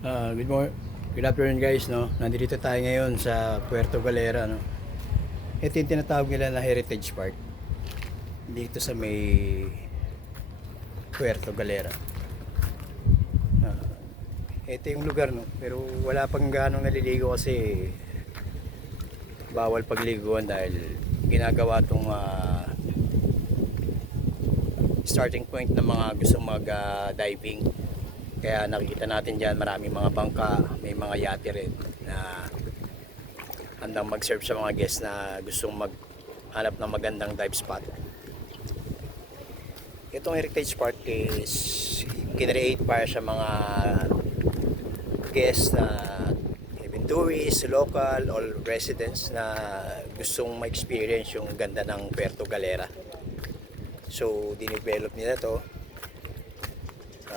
Good afternoon guys, no. Nandito tayo ngayon sa Puerto Galera, no. Ito yung tinatawag nila na Heritage Park. Dito sa may Puerto Galera. Ah, ito yung lugar, no. Pero wala pang ganong naliligo kasi bawal pagliguan dahil ginagawa tong starting point ng mga gustong mag-diving. Kaya nakikita natin dyan maraming mga bangka, may mga yate rin na handang mag-serve sa mga guests na gustong maghanap ng magandang dive spot. Itong Heritage Park is kinreate para sa mga guests na even tourists, local, or residents na gustong ma-experience yung ganda ng Puerto Galera. So, dinevelop nila to.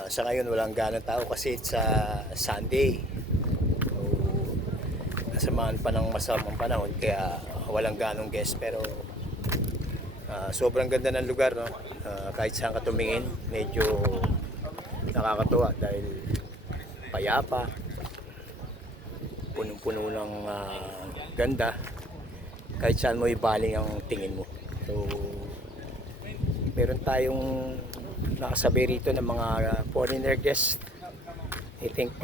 Sa ngayon walang ganong tao kasi it's Sunday. So, nasamaan pa ng masamang panahon kaya walang ganong guest, pero sobrang ganda ng lugar, no? Kahit saan ka tumingin medyo nakakatuwa dahil payapa, punong-puno ng ganda, kahit saan mo ibaling ang tingin mo. So meron tayong nakasabay rito ng mga foreigner guests. I think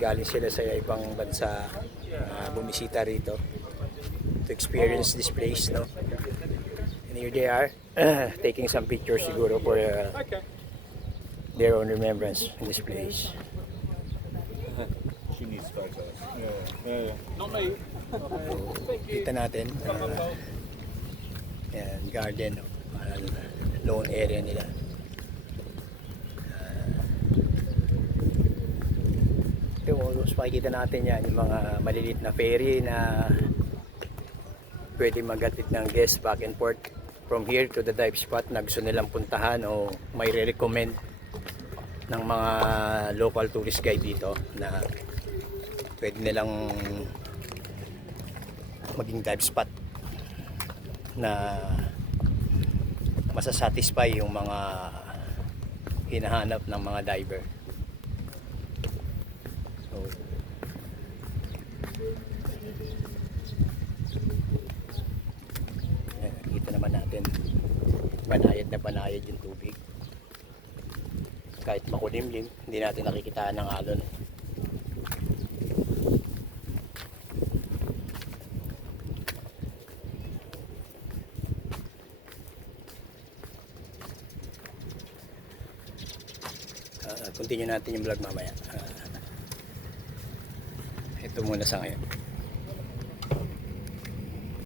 galing sila sa ibang bansa bumisita rito to experience this place, no? And here they are taking some pictures siguro for their own remembrance in this place. She needs photos. Yeah. Not me. So, kita natin yan, garden, lawn area nila. Mas makikita natin yan, yung mga maliliit na ferry na pwede magatid ng guests back and forth from here to the dive spot na gusto nilang puntahan o may re-recommend ng mga local tourist guide dito na pwede nilang maging dive spot na masasatisfy yung mga hinahanap ng mga diver. So, kita naman natin banayad na banayad yung tubig. Kahit makulimlim, hindi natin nakikitaan ng alon. Continue natin yung vlog mamaya. Ito muna sa ngayon.